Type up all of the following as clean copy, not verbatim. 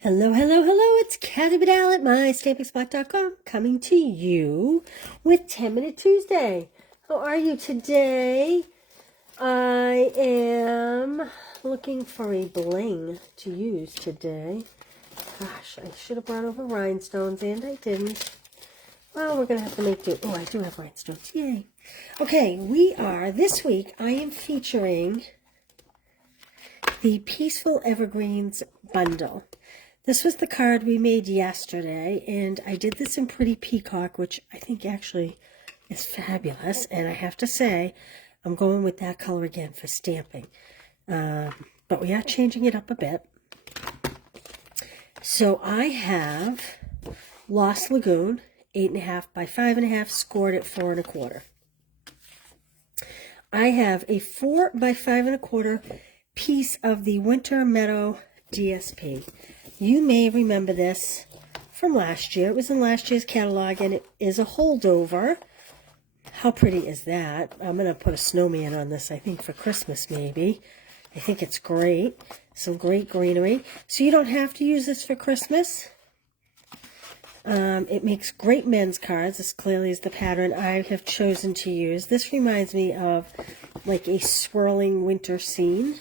Hello, hello, hello, it's Kathy Vidal at mystampingspot.com coming to you with 10-Minute Tuesday. How are you today? I am looking for a bling to use today. Gosh, I should have brought over rhinestones and I didn't. Well, we're going to have to make do. Oh, I do have rhinestones. Yay. Okay, this week I am featuring the Peaceful Evergreens bundle. This was the card we made yesterday, and I did this in Pretty Peacock, which I think actually is fabulous. And I have to say, I'm going with that color again for stamping. But we are changing it up a bit. So I have Lost Lagoon, 8.5 by 5.5, scored at 4 1/4. I have a 4 by 5 1/4 piece of the Winter Meadow DSP. You may remember this from last year. It was in last year's catalog, and it is a holdover. How pretty is that? I'm going to put a snowman on this, I think, for Christmas, maybe. I think it's great. Some great greenery. So you don't have to use this for Christmas. It makes great men's cards. This clearly is the pattern I have chosen to use. This reminds me of like a swirling winter scene.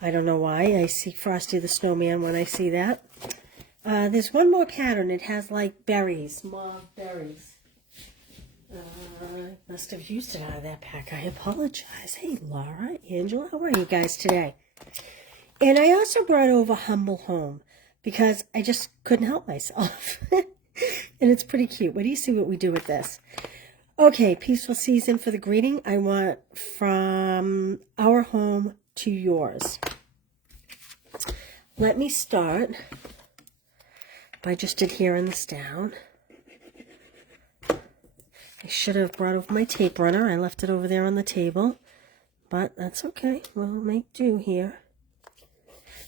I don't know why. I see Frosty the Snowman when I see that. There's one more pattern. It has like berries, mauve berries. I must have used it out of that pack. I apologize. Hey, Laura, Angela, how are you guys today? And I also brought over Humble Home because I just couldn't help myself. And it's pretty cute. What do you see what we do with this? Okay, peaceful season for the greeting. I want from our home to yours. Let me start by just adhering this down. I should have brought over my tape runner. I left it over there on the table, but that's okay. We'll make do here.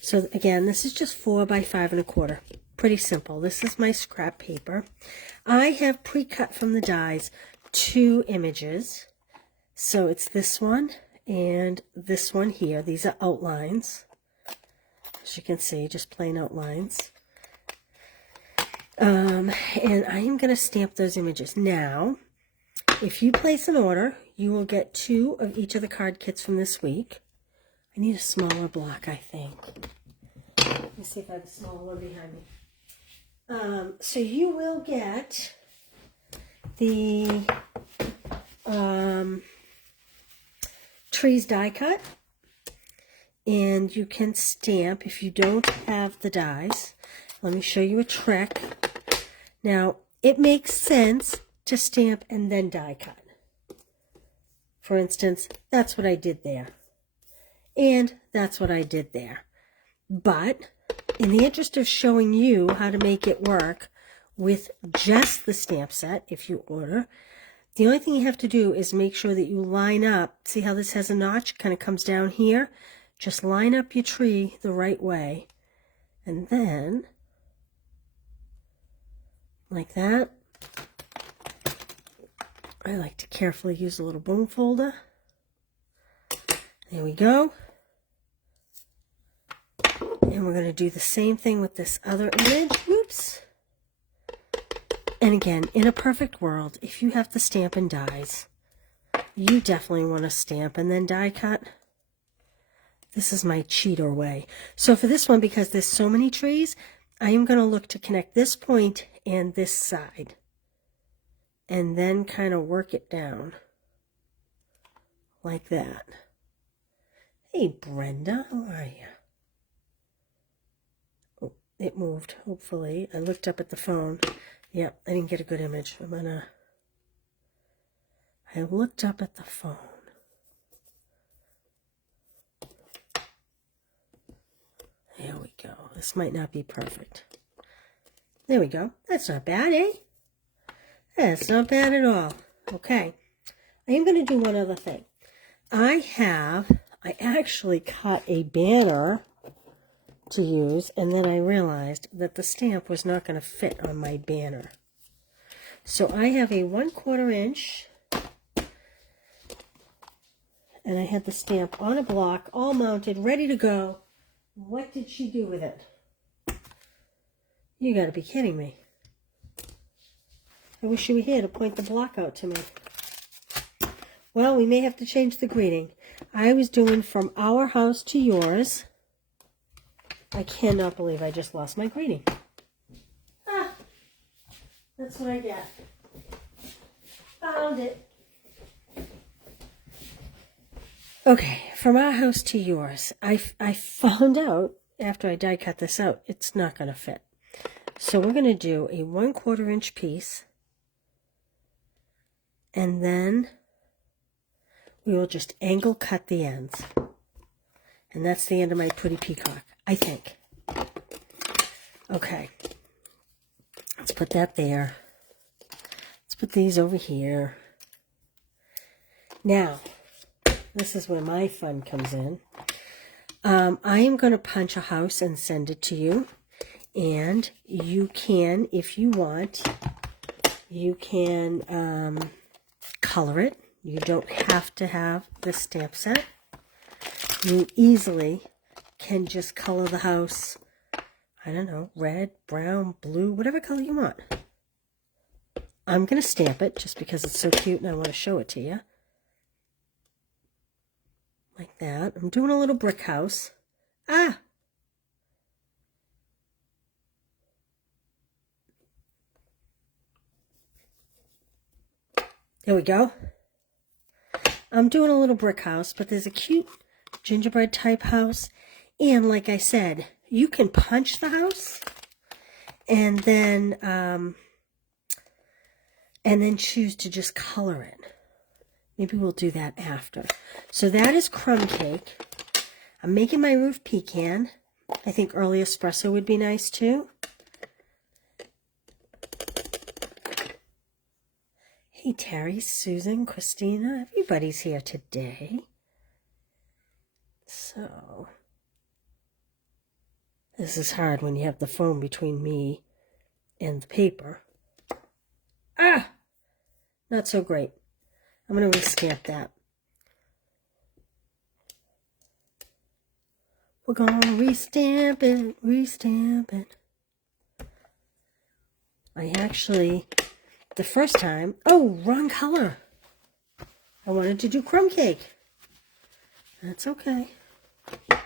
So again, this is just 4 by 5 1/4. Pretty simple. This is my scrap paper. I have pre-cut from the dies 2 images. So it's this one and this one here. These are outlines. As you can see, just plain outlines. And I am going to stamp those images. Now, if you place an order, you will get 2 of each of the card kits from this week. I need a smaller block, I think. Let me see if I have a smaller one behind me. So you will get the trees die cut, and you can stamp if you don't have the dies. Let me show you a trick. Now, it makes sense to stamp and then die cut. For instance, that's what I did there. And that's what I did there. But in the interest of showing you how to make it work with just the stamp set, if you order, the only thing you have to do is make sure that you line up. See how this has a notch? Kind of comes down here. Just line up your tree the right way. And then, like that. I like to carefully use a little bone folder. There we go. And we're going to do the same thing with this other image. Oops. And again, in a perfect world, if you have to stamp and dies, you definitely want to stamp and then die cut. This is my cheater way. So for this one, because there's so many trees, I am going to look to connect this point and this side. And then kind of work it down. Like that. Hey, Brenda, how are you? Oh, it moved, hopefully. I looked up at the phone. Yep, I didn't get a good image. I looked up at the phone. There we go. This might not be perfect. There we go. That's not bad, eh? That's not bad at all. Okay. I am going to do one other thing. I actually cut a banner to use, and then I realized that the stamp was not going to fit on my banner. So I have a 1/4 inch, and I had the stamp on a block, all mounted, ready to go. What did she do with it? You gotta be kidding me. I wish you were here to point the block out to me. Well, we may have to change the greeting. I was doing from our house to yours. I cannot believe I just lost my greeting. Ah, that's what I get. Found it. Okay, from our house to yours. I found out after I die cut this out, it's not going to fit. So we're going to do a 1/4 inch piece. And then we will just angle cut the ends. And that's the end of my pretty peacock, I think. Okay. Let's put that there. Let's put these over here. Now, this is where my fun comes in. I am going to punch a house and send it to you. And you can, if you want, you can color it. You don't have to have the stamp set. You easily can just color the house, I don't know, red, brown, blue, whatever color you want. I'm going to stamp it just because it's so cute and I want to show it to you. Like that. I'm doing a little brick house. Ah! There we go. I'm doing a little brick house, but there's a cute gingerbread type house. And like I said, you can punch the house and then choose to just color it. Maybe we'll do that after. So that is crumb cake. I'm making my roof pecan. I think early espresso would be nice too. Hey, Terry, Susan, Christina, everybody's here today. So, this is hard when you have the phone between me and the paper. Ah! Not so great. I'm going to restamp that. We're going to restamp it. I actually, the first time, oh, wrong color. I wanted to do crumb cake. That's okay. I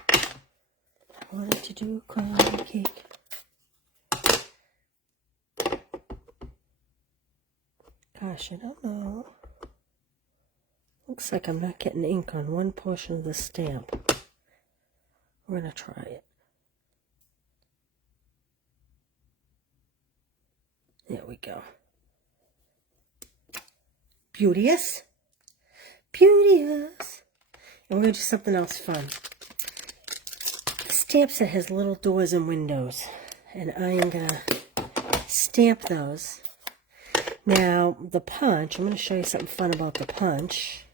wanted to do crumb cake. Gosh, I don't know. Looks like I'm not getting ink on one portion of the stamp. We're going to try it. There we go. Beauteous. Beauteous. And we're going to do something else fun. The stamp set has little doors and windows. And I am going to stamp those. Now, the punch, I'm going to show you something fun about the punch.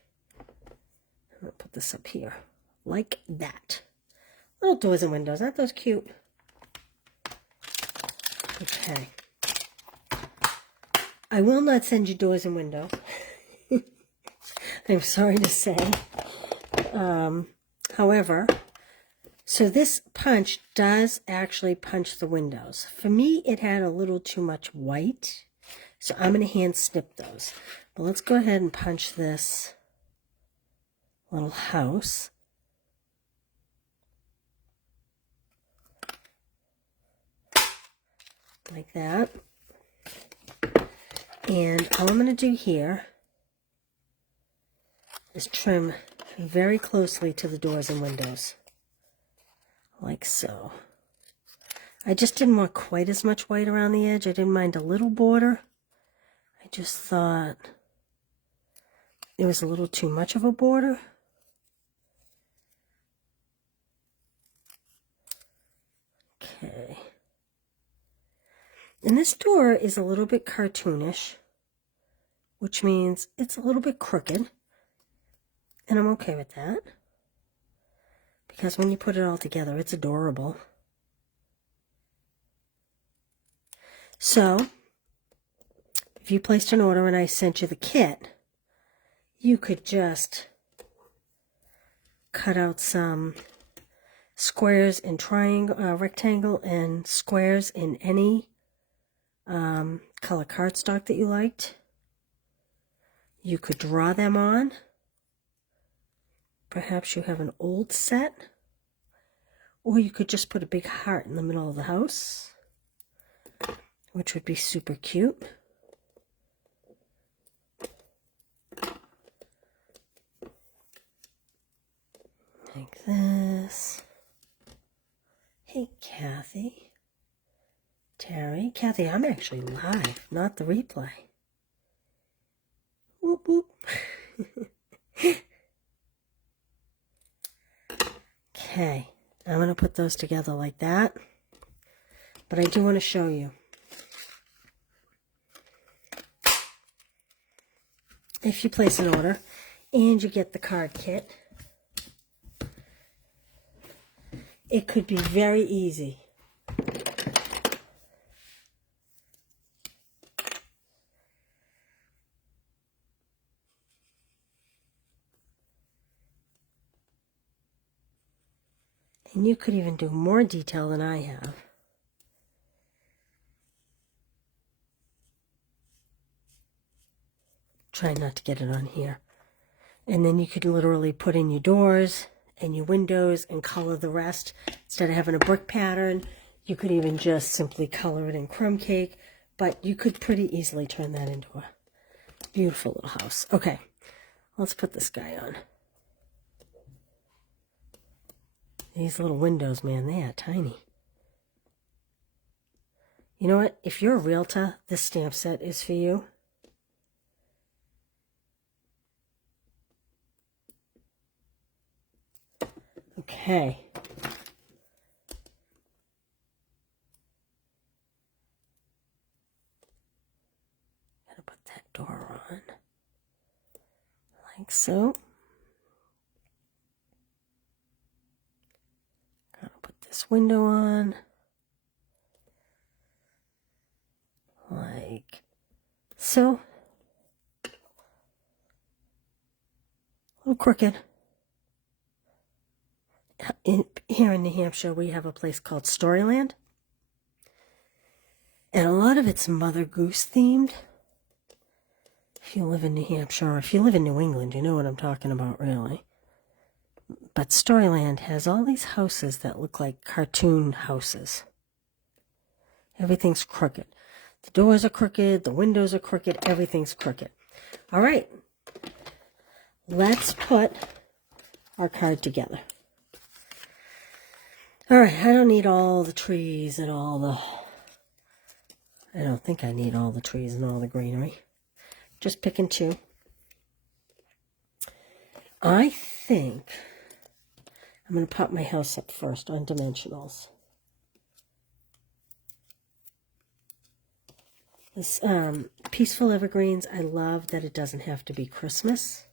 I'm going to put this up here. Like that. Little doors and windows. Aren't those cute? Okay. I will not send you doors and windows. I'm sorry to say. However, so this punch does actually punch the windows. For me, it had a little too much white. So I'm going to hand snip those. But let's go ahead and punch this little house. Like that. And all I'm going to do here is trim very closely to the doors and windows. Like so. I just didn't want quite as much white around the edge. I didn't mind a little border. I just thought it was a little too much of a border. Okay. And this door is a little bit cartoonish, which means it's a little bit crooked. And I'm okay with that. Because when you put it all together, it's adorable. So, if you placed an order and I sent you the kit, you could just cut out some squares and rectangle and squares in any color cardstock that you liked. You could draw them on. Perhaps you have an old set. Or you could just put a big heart in the middle of the house, which would be super cute. Like this. Hey, Kathy. Terry. Kathy, I'm actually live, not the replay. Whoop, whoop. Okay. I'm going to put those together like that. But I do want to show you. If you place an order and you get the card kit, it could be very easy. And you could even do more detail than I have. Try not to get it on here. And then you could literally put in your doors and your windows and color the rest. Instead of having a brick pattern, you could even just simply color it in crumb cake. But you could pretty easily turn that into a beautiful little house. Okay, let's put this guy on. These little windows, man, they are tiny. You know what? If you're a realtor, this stamp set is for you. Okay. Gotta put that door on. Like so. Gotta put this window on. Like so. A little crooked. Here in New Hampshire, we have a place called Storyland. And a lot of it's Mother Goose themed. If you live in New Hampshire, or if you live in New England, you know what I'm talking about, really. But Storyland has all these houses that look like cartoon houses. Everything's crooked. The doors are crooked, the windows are crooked, everything's crooked. All right. Let's put our card together. All right, I don't need all the trees and all the... I don't think I need all the trees and all the greenery. Just pick and chew. I think I'm going to pop my house up first on dimensionals. This Peaceful Evergreens, I love that it doesn't have to be Christmas.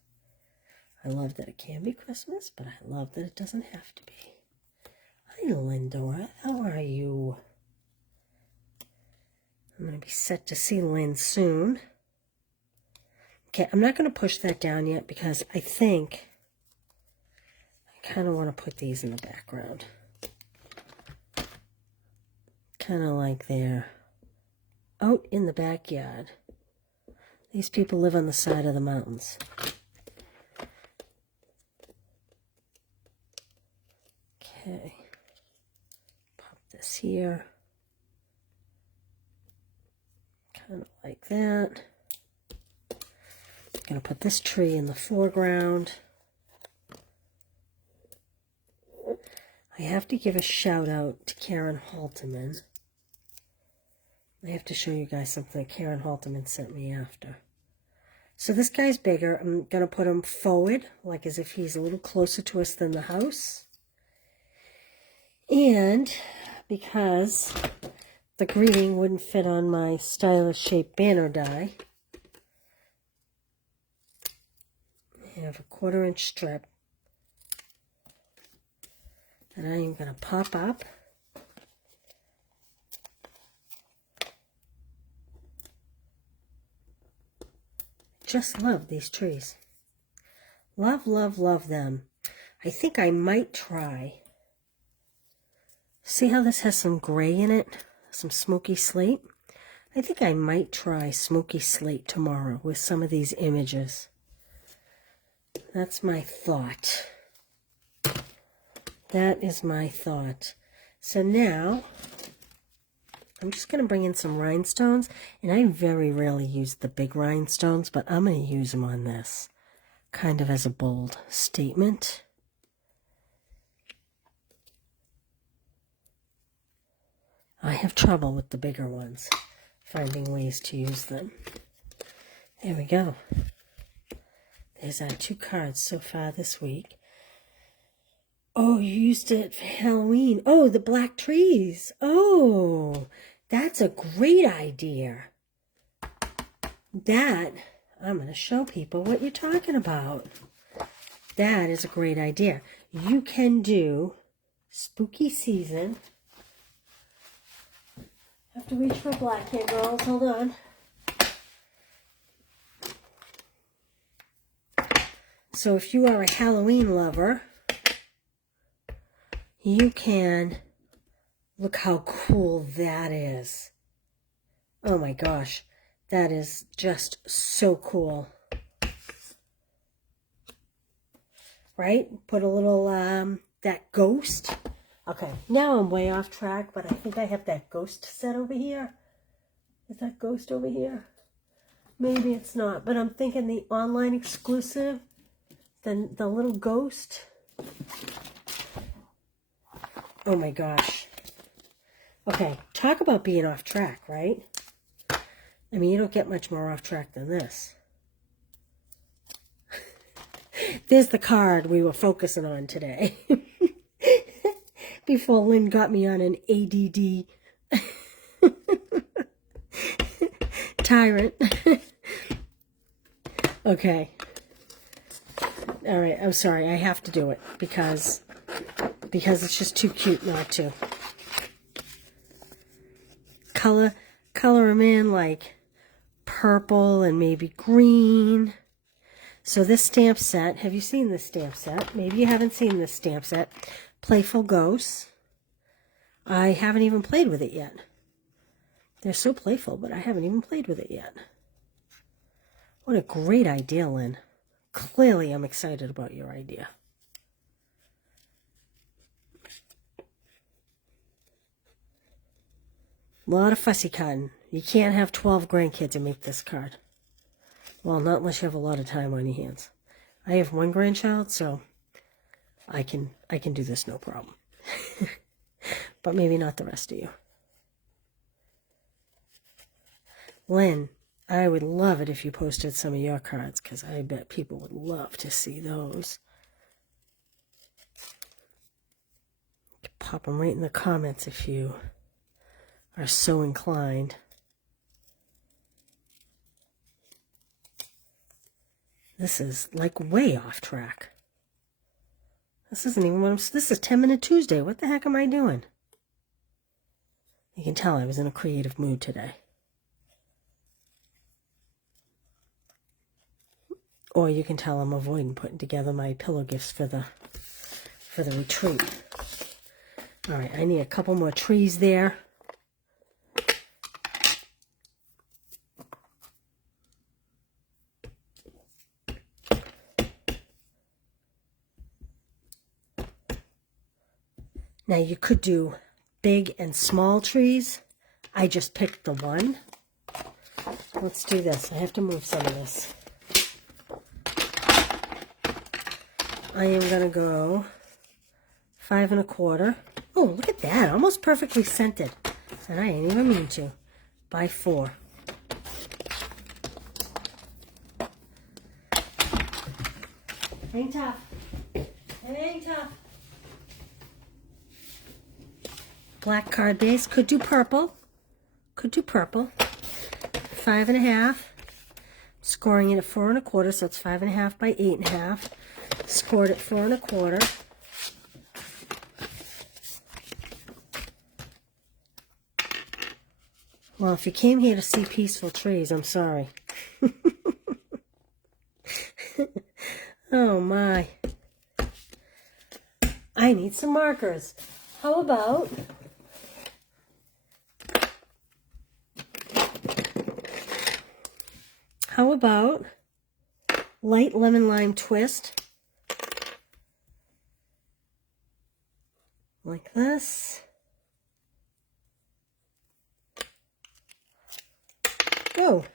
I love that it can be Christmas, but I love that it doesn't have to be. Hi, Lindora. How are you? I'm going to be set to see Lynn soon. Okay, I'm not going to push that down yet because I think I kind of want to put these in the background. Kind of like they're out in the backyard. These people live on the side of the mountains. Okay. Pop this here. Kind of like that. I'm going to put this tree in the foreground. I have to give a shout out to Karen Halteman. I have to show you guys something that Karen Halteman sent me after. So this guy's bigger. I'm going to put him forward, like as if he's a little closer to us than the house. And because the greeting wouldn't fit on my stylish shaped banner die, I have a 1/4 inch strip that I am going to pop up. Just love these trees. Love, love, love them. I think I might try. See how this has some gray in it? Some smoky slate? I think I might try Smoky Slate tomorrow with some of these images. That's my thought. That is my thought. So now, I'm just going to bring in some rhinestones. And I very rarely use the big rhinestones, but I'm going to use them on this. Kind of as a bold statement. I have trouble with the bigger ones, finding ways to use them. There we go. There's our 2 cards so far this week. Oh, you used it for Halloween. Oh, the black trees. Oh, that's a great idea. That, I'm going to show people what you're talking about. That is a great idea. You can do spooky season. I have to reach for black here, girls. Hold on. So if you are a Halloween lover, you can look how cool that is. Oh my gosh, that is just so cool. Right? Put a little, that ghost. Okay, now I'm way off track, but I think I have that ghost set over here. Is that ghost over here? Maybe it's not, but I'm thinking the online exclusive, then the little ghost. Oh my gosh. Okay, talk about being off track, right? I mean, you don't get much more off track than this. There's the card we were focusing on today. Before Lynn got me on an ADD tyrant. Okay. All right, I'm sorry. I have to do it because it's just too cute not to. Color them in like purple and maybe green. So this stamp set, have you seen this stamp set? Maybe you haven't seen this stamp set. Playful Ghosts. I haven't even played with it yet. They're so playful, but I haven't even played with it yet. What a great idea, Lynn. Clearly, I'm excited about your idea. A lot of fussy cotton. You can't have 12 grandkids and make this card. Well, not unless you have a lot of time on your hands. I have 1 grandchild, so I can do this no problem. But maybe not the rest of you. Lynn, I would love it if you posted some of your cards, because I bet people would love to see those. You can pop them right in the comments if you are so inclined. This is like way off track. This isn't even what this is 10-minute Tuesday. What the heck am I doing? You can tell I was in a creative mood today. Or you can tell I'm avoiding putting together my pillow gifts for the retreat. All right, I need a couple more trees there. Now you could do big and small trees. I just picked the one. Let's do this. I have to move some of this. I am going to go 5 1/4. Oh, look at that. Almost perfectly scented. And I ain't even mean to. By 4. Hang tough. Hang tough. Black card base. Could do purple. Could do purple. 5 1/2. Scoring it at 4 1/4, so it's 5 1/2 by 8 1/2. Scored at 4 1/4. Well, if you came here to see peaceful trees, I'm sorry. Oh my. I need some markers. How about how about light lemon lime twist? Like this. Oh,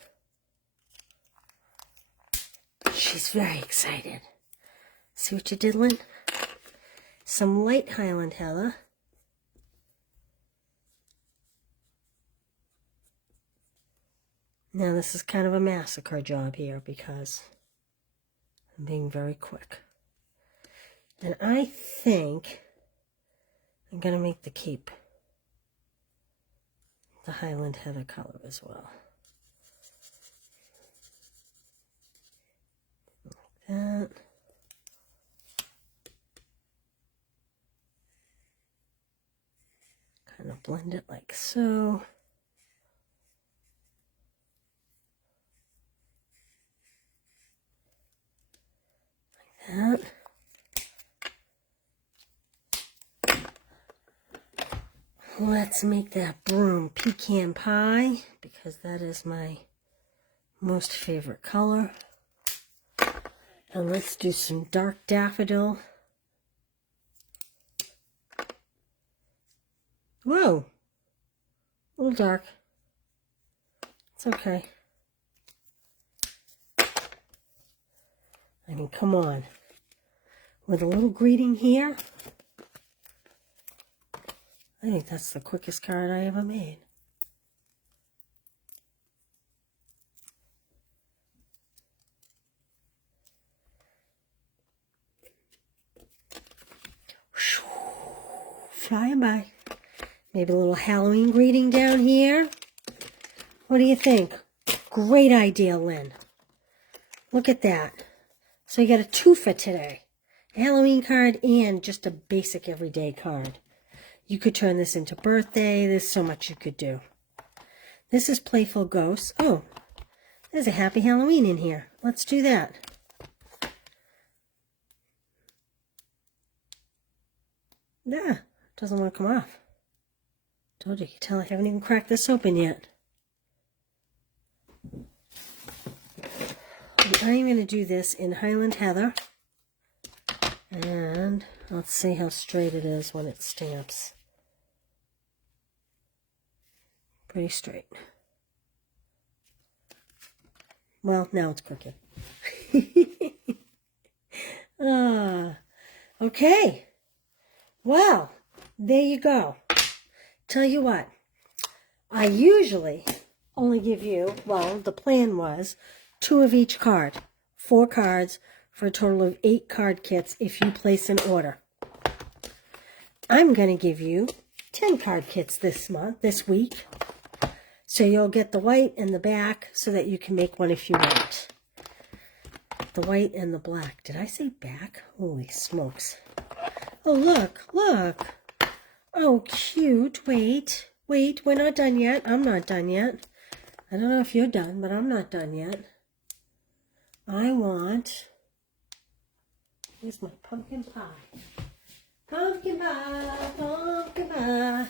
she's very excited. See what you did, Lynn? Some light Highland Heather. Now this is kind of a massacre job here because I'm being very quick. And I think I'm going to make the cape the Highland Heather color as well. Like that. Kind of blend it like so. Like that. Let's make that broom pecan pie because that is my most favorite color. And let's do some dark daffodil. Whoa, a little dark. It's okay. I mean, come on. With a little greeting here, I think that's the quickest card I ever made. Flying by. Maybe a little Halloween greeting down here. What do you think? Great idea, Lynn. Look at that. So you got a two for today. A Halloween card and just a basic everyday card. You could turn this into birthday. There's so much you could do. This is Playful Ghosts. Oh, there's a Happy Halloween in here. Let's do that. Yeah, doesn't want to come off. Told you, you can tell I haven't even cracked this open yet. I'm going to do this in Highland Heather. And let's see how straight it is when it stamps. Pretty straight. Well, now it's crooked. Okay. Well, there you go. Tell you what, I usually only give you, well, the plan was 2 of each card. 4 cards for a total of 8 card kits if you place an order. I'm going to give you 10 card kits this week. So you'll get the white and the back so that you can make one if you want. The white and the black. Did I say back? Holy smokes. Oh, look, look. Oh, cute. Wait, we're not done yet. I'm not done yet. I don't know if you're done, but I'm not done yet. I want... Here's my pumpkin pie. Pumpkin pie, pumpkin pie.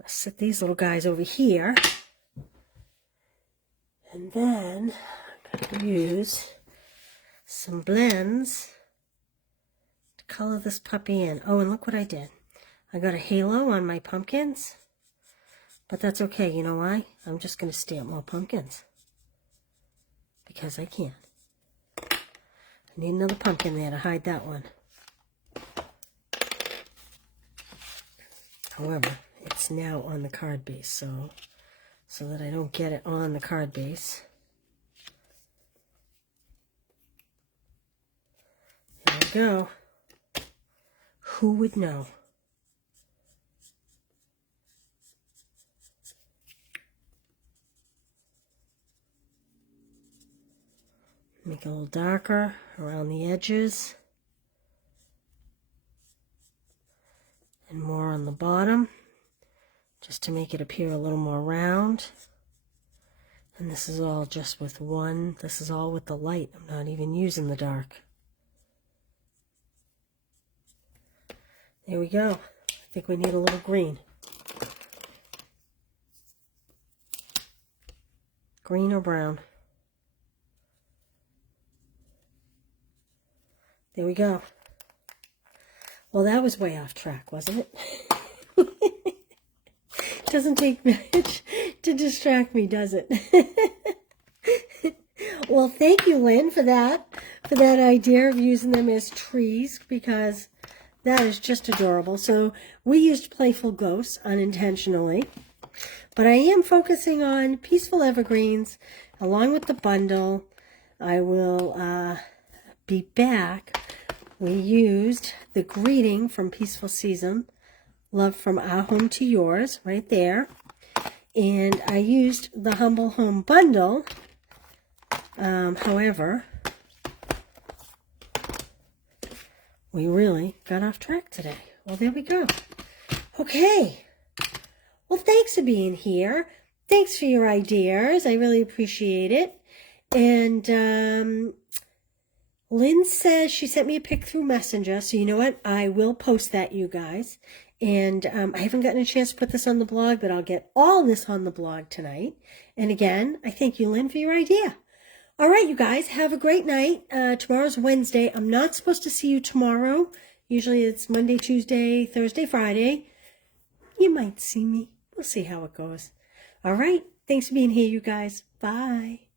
Let's set these little guys over here. And then I'm going to use some blends to color this puppy in. Oh, and look what I did. I got a halo on my pumpkins. But that's okay. You know why? I'm just going to stamp more pumpkins. Because I can. I need another pumpkin there to hide that one. However, it's now on the card base, so that I don't get it on the card base. There we go. Who would know? Make it a little darker around the edges. And more on the bottom, just to make it appear a little more round. And this is all just with one. This is all with the light. I'm not even using the dark. There we go. think we need a little green. Green or brown. There we go. Well, that was way off track, wasn't it? Doesn't take much to distract me, does it? Well, thank you, Lynn, for that idea of using them as trees, because that is just adorable. So we used playful ghosts unintentionally, but I am focusing on peaceful evergreens along with the bundle. I will be back. We used the greeting from Peaceful Season, love from our home to yours, right there. And I used the Humble Home bundle. However, we really got off track today. Well, there we go. Okay. Well, thanks for being here. Thanks for your ideas. I really appreciate it. And Lynn says she sent me a pic through Messenger. So you know what? I will post that, you guys. And I haven't gotten a chance to put this on the blog, but I'll get all this on the blog tonight. And again, I thank you, Lynn, for your idea. All right, you guys, have a great night. Tomorrow's Wednesday. I'm not supposed to see you tomorrow. Usually it's Monday, Tuesday, Thursday, Friday. You might see me. We'll see how it goes. All right. Thanks for being here, you guys. Bye.